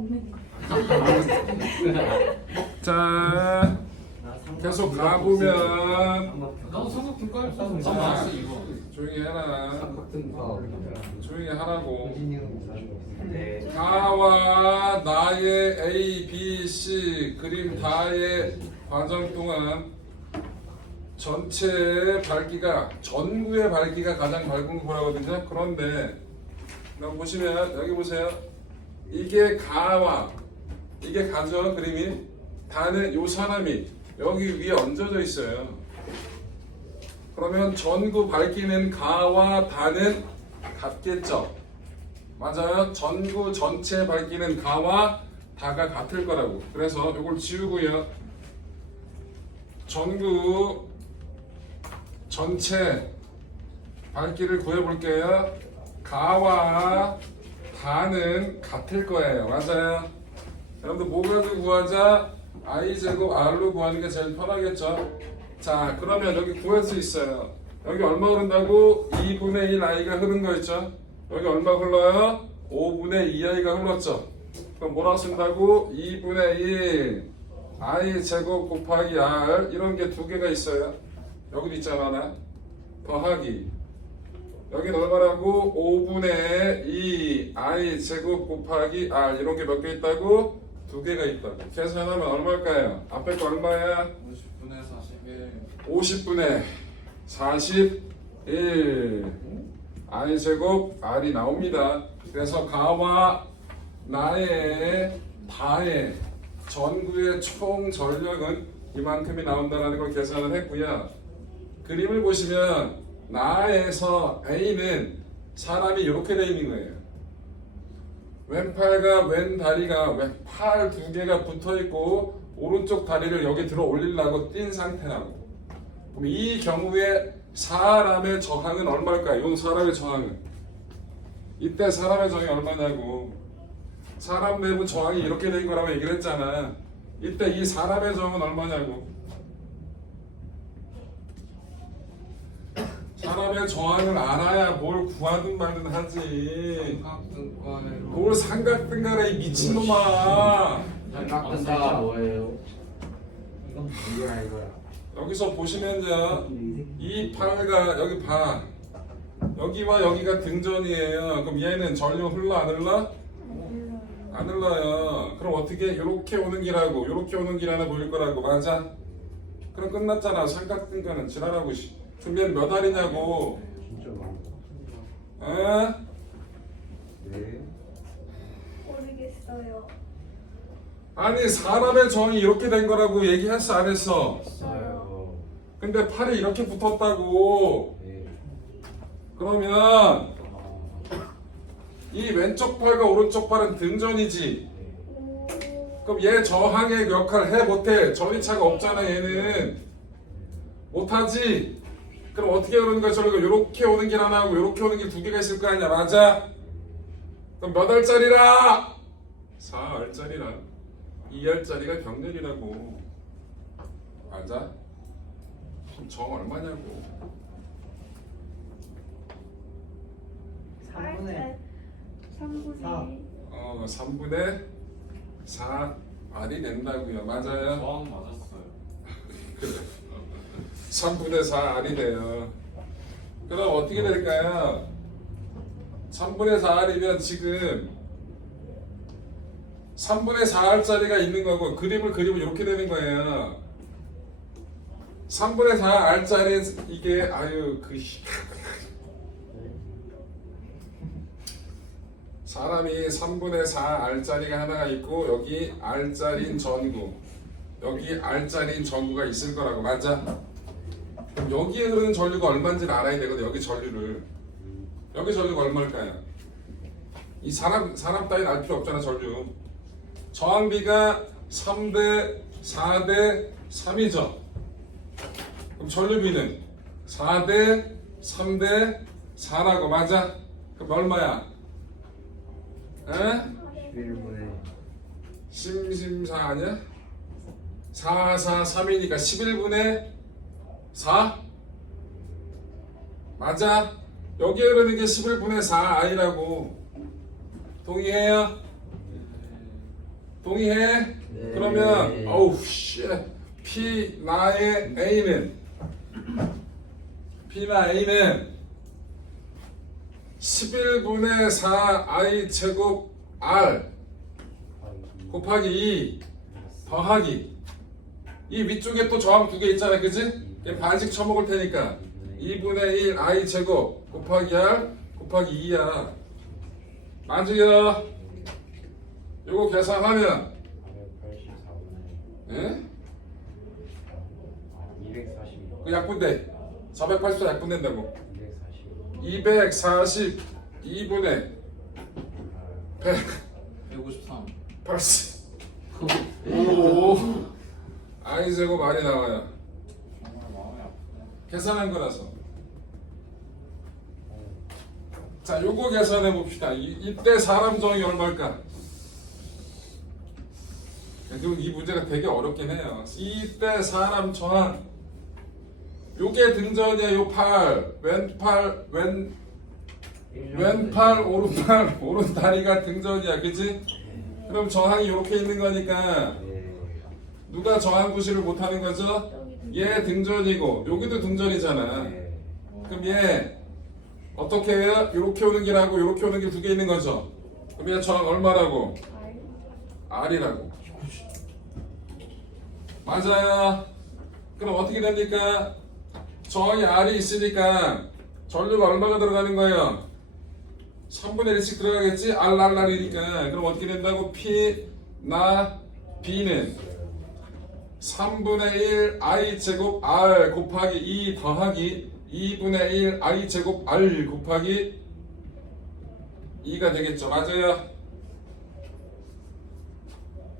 없는 거. 자, 계속 가보면 나도 삼각형 깔 자, 이거. 조용히 해라. 조용히 하라고. 네. 가와 나의 A, B, C 그림 다의 과정 동안 전체 밝기가 전구의 밝기가 가장 밝은 거 보라거든요. 그런데 여기 보시면 여기 보세요. 이게 가와 이게 가죠. 그림이 다는 요 사람이 여기 위에 얹어져 있어요. 그러면 전구 밝기는 가와 다는 같겠죠. 맞아요. 전구 전체 밝기는 가와 다가 같을 거라고. 그래서 이걸 지우고요. 전구 전체 밝기를 구해볼게요. 가와 다는 같을 거예요. 맞아요. 여러분들 뭐 가지고 구하자? i제곱 r로 구하는 게 제일 편하겠죠. 자, 그러면 여기 구할 수 있어요. 여기 얼마 흐른다고? 2분의 1 i가 흐른 거 있죠. 여기 얼마 흘러요? 5분의 2i가 흘렀죠. 그럼 뭐라고 쓴다고? 2분의 1 i 제곱 곱하기 r 이런 게 두 개가 있어요. 여기도 있잖아 하나. 더하기 여기는 얼마라고? 5분의 2 i 제곱 곱하기 r 이런 게 몇 개 있다고? 두 개가 있다고. 계산하면 얼마일까요? 앞에 거 얼마야? 50분의 41. 50분의 41 i 제곱 r이 나옵니다. 그래서 가와 나의 다의 전구의 총 전력은 이만큼이 나온다는 걸 계산을 했고요. 그림을 보시면 나에서 A는 사람이 이렇게 되어 있는 거예요. 왼팔과 왼다리가 팔 두 개가 붙어 있고 오른쪽 다리를 여기 들어 올리려고 뛴 상태라고. 그럼 이 경우에 사람의 저항은 얼마일까요? 이 사람의 저항은 이때 사람의 저항이 얼마냐고. 사람 내부 저항이 이렇게 된 거라고 얘기를 했잖아. 이때 이 사람의 저항은 얼마냐고. 사람의 저항을 알아야 뭘 구하든 말든 하지. 삼각등가로. 뭘 삼각등가래 이 미친놈아. 삼각등가가 뭐예요? 이건 뭐야 이거야? 여기서 보시면요, 이 팔가 여기 봐. 여기와 여기가 등전이에요. 그럼 얘는 전류 흘러 안 흘러? 안 흘러요. 그럼 어떻게? 이렇게 오는 길하고 이렇게 오는 길 하나 보일 거라고. 맞아? 그럼 끝났잖아. 삼각등가는 지랄하고. 그러면 몇 알이냐고. 진짜 많아. 어? 네. 모르겠어요. 아니 사람의 정이 이렇게 된 거라고 얘기했어 안 했어? 있어요. 근데 팔이 이렇게 붙었다고. 네. 그러면 이 왼쪽 팔과 오른쪽 팔은 등전이지. 오. 그럼 얘 저항의 역할을 해 못해? 전이차가 없잖아 얘는. 못하지? 그럼 어떻게 그러는 거야? 저리가 이렇게 오는 길 하나 하고 이렇게 오는 길 두 개가 있을 거 아니야. 맞아? 그럼 몇 알짜리라? 4알짜리라. 2알짜리가 경렬이라고. 맞아? 그럼 정 얼마냐고. 3분의 3분의 3분의 4알이 된다고요. 맞아요? 저항 맞았어요. 그래. 3분의 4알이 돼요. 그럼 어떻게 될까요? 3분의 4알이면 지금 3분의 4알짜리가 있는 거고 그림을 그리면 이렇게 되는 거예요. 3분의 4알짜리 이게 아유 사람이 3분의 4알짜리가 하나가 있고 여기 R짜리인 전구 여기 R짜리인 전구가 있을 거라고. 맞아? 그럼 여기에 흐르는 전류가 얼마인지를 알아야 되거든. 여기 전류를. 여기 전류가 얼마일까요? 이 사람 따윈 알 필요 없잖아. 전류 저항비가 3대 4대 3이죠. 그럼 전류비는 4대 3대 4라고. 맞아? 그럼 얼마야? 에? 11분의 심심사 아니야? 4, 4, 3이니까 11분의 4? 맞아? 여기에 흐르는 게 11분의 4i라고. 동의해요? 동의해? 네. 그러면 어우 씨 P 나의 A는 P나 A는 11분의 4 I 제곱 R 곱하기 2 더하기 이 위쪽에 또 저항 두 개 있잖아, 그지? 반씩 쳐먹을 테니까 2분의 1 I 제곱 곱하기 R 곱하기 2야. 맞으요? 요거 계산하면 484분의 예? 240. 그 약분돼 480도 약분된다고 240. 242분의 100 153. 80 오 I 제곱 R이 나와요. 정말 마음이 아프네. 계산한 거라서. 자, 요거 계산해 봅시다. 이때 사람 저항이 얼마일까? 그리고 이 문제가 되게 어렵긴 해요. 이때 사람 저항 요게 등전이야. 요 팔, 왼팔, 왼팔, 오른팔, 오른다리가 등전이야. 그치? 그럼 저항이 이렇게 있는 거니까 누가 저항 구실을 못하는 거죠? 얘 등전이고 여기도 등전이잖아. 그럼 얘 어떻게 해요? 이렇게 오는 길하고 이렇게 오는 길 두 개 있는 거죠. 그럼 얘 저항 얼마라고? R이라고. 맞아요. 그럼 어떻게 됩니까? 저항이 R이 있으니까 전류가 얼마가 들어가는 거예요? 3분의 1씩 들어가겠지? R이니까. 그럼 어떻게 된다고? P 나 B는 3분의 1 I 제곱 R 곱하기 2 더하기 2분의 1 I 제곱 R 곱하기 2가 되겠죠. 맞아요?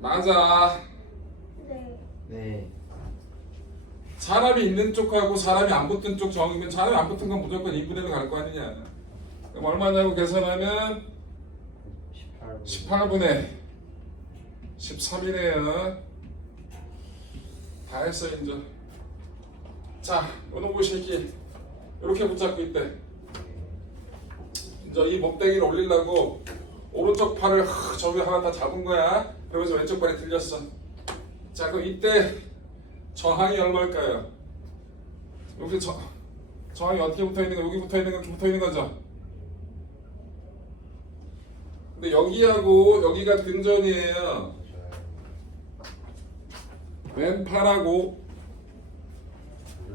맞아. 네. 사람이 있는 쪽하고 사람이 안 붙은 쪽 정이면 사람이 안 붙은 건 무조건 2분의 1로 갈 거 아니냐. 그럼 얼마냐고 계산하면 18분의 13이네요. 다 했어 이제. 자, 요놈의 새끼 이렇게 붙잡고 있대. 이제 이 목대기를 올리려고 오른쪽 팔을 저기 하나 다 잡은 거야. 그러면서 왼쪽 발이 들렸어. 자, 그럼 이때 저항이 얼마일까요? 여기 저항이 어떻게 붙어 있는 거? 여기 붙어 있는 거, 이렇게 붙어 있는 거죠. 근데 여기하고 여기가 등전이에요. 왼팔하고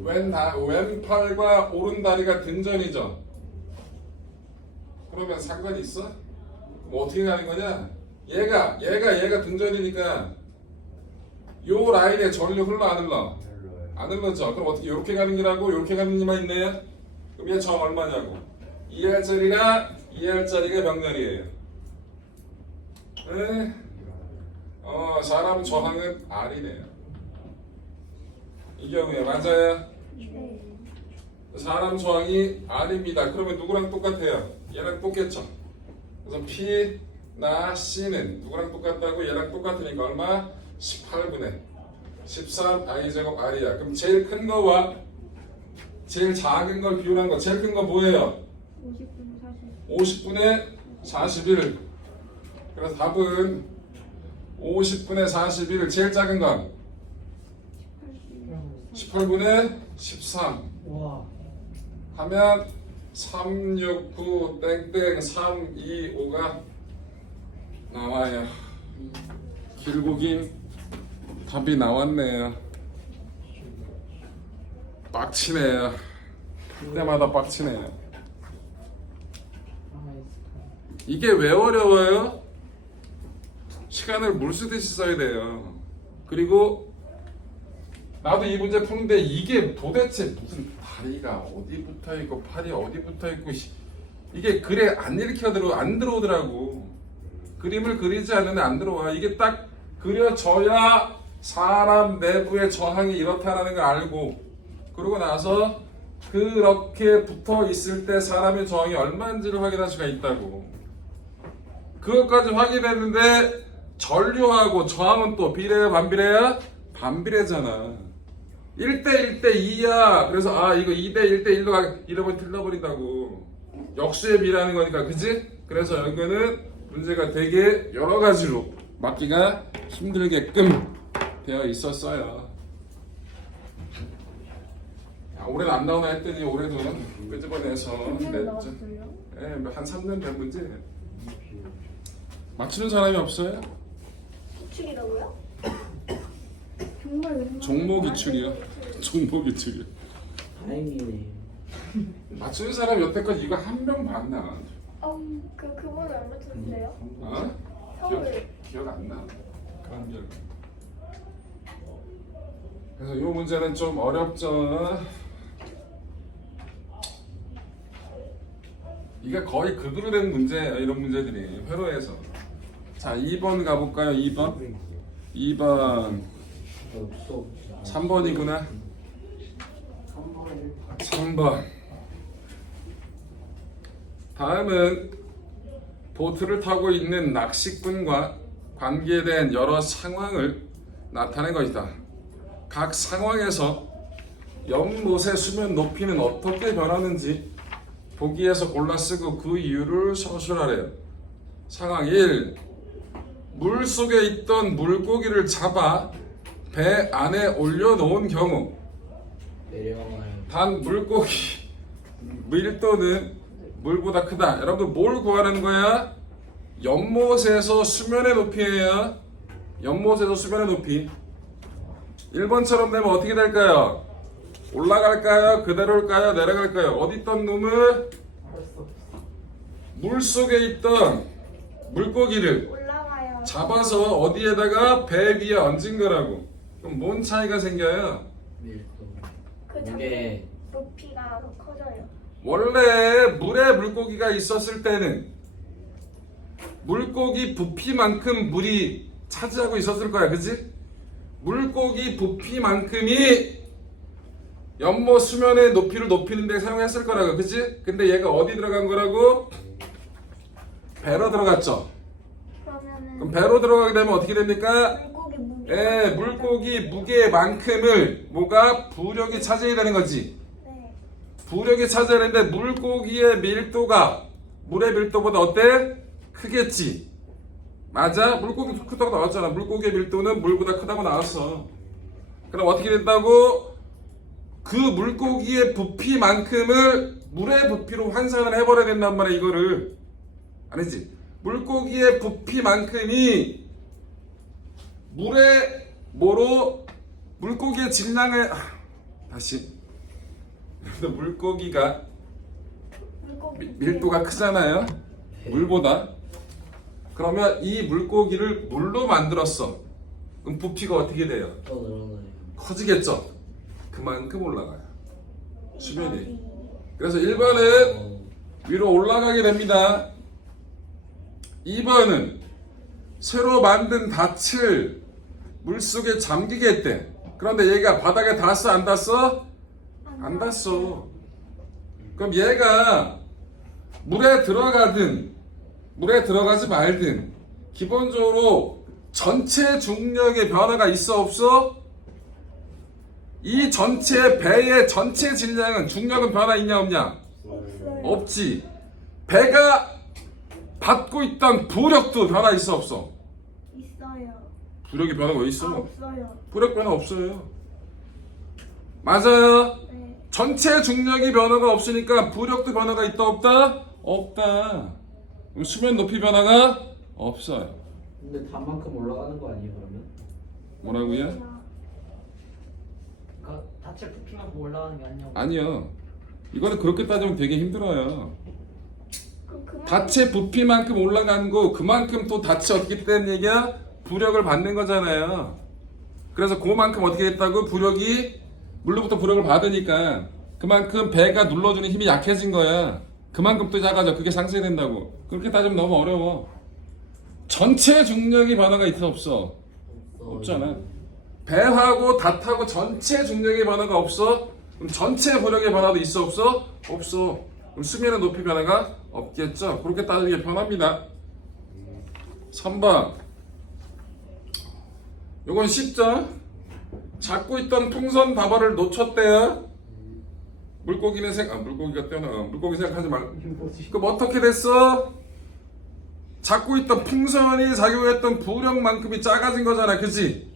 왼팔과 오른다리가 등전이죠. 그러면 상관이 있어? 그럼 어떻게 가는 거냐? 얘가 등전이니까 요 라인에 전류 흘러 안 흘러? 안 흘러죠. 그럼 어떻게 이렇게 가는 길하고 이렇게 가는 길만 있네요. 그럼 얘 정 얼마냐고? 2R짜리가 명렬이에요. 네? 사람 저항은 R이네요. 이 경우에 맞아요? 사람 저항이 R입니다. 그러면 누구랑 똑같아요? 얘랑 똑같죠. 그래서 P 나 C는 누구랑 똑같다고? 얘랑 똑같으니까 얼마? 18분의 13 I 제곱 R이야. 그럼 제일 큰 거와 제일 작은 걸 비율한 거. 제일 큰 거 뭐예요? 50분의 41. 그래서 답은 50분의 41. 제일 작은 건 18분의 13. 와. 하면 369 땡땡 325가 나와요. 길고 긴 답이 나왔네요. 빡치네요. 그때마다 빡치네요. 이게 왜 어려워요? 시간을 물 쓰듯이 써야 돼요. 그리고 나도 이 문제 푸는데 이게 도대체 무슨 다리가 어디 붙어 있고 팔이 어디 붙어 있고 이게 글에 안 들어오더라고. 그림을 그리지 않으면 안 들어와. 이게 딱 그려져야 사람 내부의 저항이 이렇다라는 걸 알고, 그러고 나서 그렇게 붙어 있을 때 사람의 저항이 얼마인지를 확인할 수가 있다고. 그것까지 확인했는데 전류하고 저항은 또 비례야 반비례야? 반비례잖아. 1대 1대 2야. 그래서 이거 2대 1대 1로 이러면 틀려버린다고. 역수의 비라는 거니까, 그지? 그래서 여기는 문제가 되게 여러 가지로 맞기가 힘들게끔 되어 있었어요. 야, 올해는 안 나오나 했더니 올해도 끄집어내서 금년 냈죠. 나왔어요? 예, 한 3년 된 문제. 맞추는 사람이 없어요? 기출이라고요? 정말 웬만한 종목 거 기출이요. 안 되는 기출. 종목 기출이요. 다행이네. 맞추는 사람 여태껏 이거 한 명 봤나? 그분은 안 맞췄어요? 어? 서울. 기억 안 나. 감별. 그래서 이 문제는 좀 어렵죠. 이게 거의 극으로 된 문제예요. 이런 문제들이 회로에서. 자, 2번 가볼까요? 2번. 2번. 없어. 3번이구나. 3번. 다음은 보트를 타고 있는 낚시꾼과 관계된 여러 상황을 나타낸 것이다. 각 상황에서 연못의 수면 높이는 어떻게 변하는지 보기에서 골라 쓰고 그 이유를 서술하래요. 상황 1. 물 속에 있던 물고기를 잡아 배 안에 올려놓은 경우 내려와요. 단 물고기 밀도는 물보다 크다. 여러분들 뭘 구하는 거야? 연못에서 수면의 높이예요. 연못에서 수면의 높이. 1번처럼 되면 어떻게 될까요? 올라갈까요? 그대로일까요? 내려갈까요? 어디 있던 놈을? 물 속에 있던 물고기를 올라가요. 잡아서 어디에다가 배 위에 얹은 거라고. 그럼 뭔 차이가 생겨요? 밀도. 그 무게. 장비 높이가 더 커져요. 원래 물에 물고기가 있었을 때는 물고기 부피만큼 물이 차지하고 있었을 거야, 그치? 물고기 부피만큼이 연못 수면의 높이를 높이는 데 사용했을 거라고, 그치? 근데 얘가 어디 들어간 거라고? 배로 들어갔죠. 그러면은 그럼 배로 들어가게 되면 어떻게 됩니까? 물고기 무게. 예, 물고기 무게만큼을 뭐가 부력이 차지해야 되는 거지. 네. 부력이 차지해야 되는데 물고기의 밀도가 물의 밀도보다 어때? 크겠지. 맞아? 물고기 크다고 나왔잖아. 물고기의 밀도는 물보다 크다고 나왔어. 그럼 어떻게 된다고? 그 물고기의 부피만큼을 물의 부피로 환산을 해버려야 된단 말이야, 이거를. 아니지? 물고기의 부피만큼이 물의 뭐로 물고기의 질량을 다시 물고기가 물고기 밀도가 크잖아요. 물보다. 그러면 이 물고기를 물로 만들었어. 그럼 부피가 어떻게 돼요? 또 늘어나요. 커지겠죠. 그만큼 올라가요. 수면이. 이거지. 그래서 1번은 위로 올라가게 됩니다. 2번은 새로 만든 닻을 물속에 잠기게 했대. 그런데 얘가 바닥에 닿았어? 안 닿았어? 안 닿았어. 그럼 얘가 물에 들어가든 물에 들어가지 말든 기본적으로 전체 중력의 변화가 있어 없어? 이 전체 배의 전체 질량은 중력은 변화 있냐 없냐? 없어요. 없지. 배가 받고 있던 부력도 변화 있어 없어? 있어요. 부력이 변화가 왜 있어? 없어요. 부력 변화 없어요. 맞아요. 네. 전체 중력이 변화가 없으니까 부력도 변화가 있다 없다? 없다. 그럼 수면 높이 변화가 없어요. 근데 단만큼 올라가는 거 아니에요 그러면? 뭐라고요? 그 다체 부피만큼 올라가는 게 아니냐고. 아니요. 이거는 그렇게 따지면 되게 힘들어요. 그럼 그만. 다체 부피만큼 올라간 거 그만큼 또 다체 어떻게 된 얘기야? 부력을 받는 거잖아요. 그래서 그만큼 어떻게 했다고? 부력이 물로부터 부력을 받으니까 그만큼 배가 눌러주는 힘이 약해진 거야. 그만큼 또 작아져. 그게 상쇄된다고. 그렇게 따지면 너무 어려워. 전체 중력의 변화가 있어 없어? 없잖아. 배하고 닷하고 전체 중력의 변화가 없어? 그럼 전체 부력의 변화도 있어 없어? 없어. 그럼 수면의 높이 변화가 없겠죠. 그렇게 따지게 편합니다. 3번. 요건 쉽죠? 잡고 있던 풍선 다발을 놓쳤대요. 물고기가 물고기 생각하지 말고. 그럼 어떻게 됐어? 잡고 있던 풍선이 작용했던 부력만큼이 작아진 거잖아, 그치?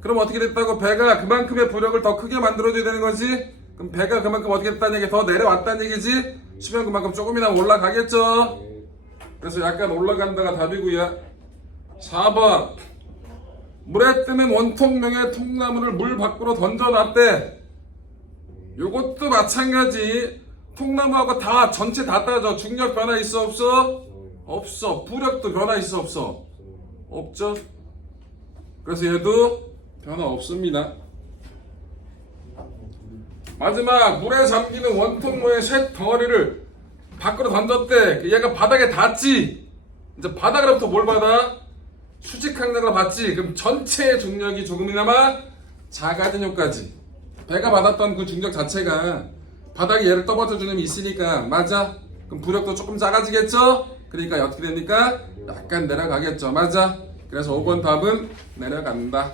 그럼 어떻게 됐다고? 배가 그만큼의 부력을 더 크게 만들어줘야 되는 거지? 그럼 배가 그만큼 어떻게 됐다는 얘기, 더 내려왔다는 얘기지? 수면 그만큼 조금이나마 올라가겠죠? 그래서 약간 올라간다가 답이고요. 4번 물에 뜨는 원통명의 통나무를 물 밖으로 던져놨대. 요것도 마찬가지. 통나무하고 다 전체 다 따져. 중력 변화 있어 없어? 없어. 부력도 변화 있어 없어? 없죠. 그래서 얘도 변화 없습니다. 마지막 물에 잠기는 원통모의 쇳 덩어리를 밖으로 던졌대. 얘가 바닥에 닿지. 이제 바닥으로부터 뭘 받아? 수직항력을 받지. 그럼 전체의 중력이 조금이나마 작아진 효과지. 배가 받았던 그 중력 자체가 바닥에 얘를 떠받쳐주는 힘이 있으니까. 맞아. 그럼 부력도 조금 작아지겠죠? 그러니까 어떻게 됩니까? 약간 내려가겠죠. 맞아. 그래서 5번 답은 내려간다.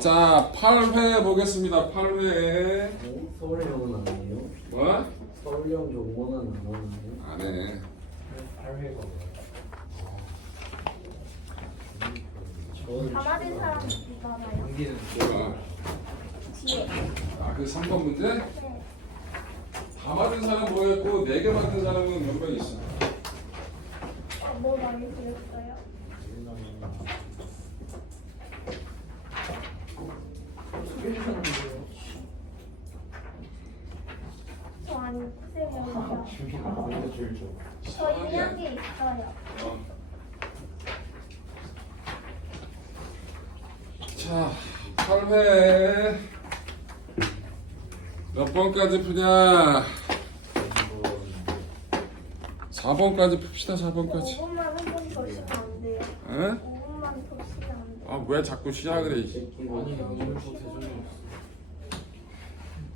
자, 8회 보겠습니다. 8회. 서울형은 안 해요? 뭐? 서울형 용어는 안 하나요? 안 해. 8회가 뭐야? 다 맞은 사람 있잖아요. 연기는 뭐야? 뒤에. 아, 그 3번 문제? 네. 다 맞은 사람 뭐였고 4개 맞은 사람은 몇 명 있어? 뭐 많이 들었어요? 저 아니 쌤이요. 저 있는 게 있어요. 자, 8회 몇 번까지 푸냐? 4번까지 풉시다. 4번까지. 5분만 한 번 더 쉬면 안 돼요. 응? 5분만 더 쉬면 안 돼요. 아, 왜 자꾸 시작을 해? 아니 연습 대전에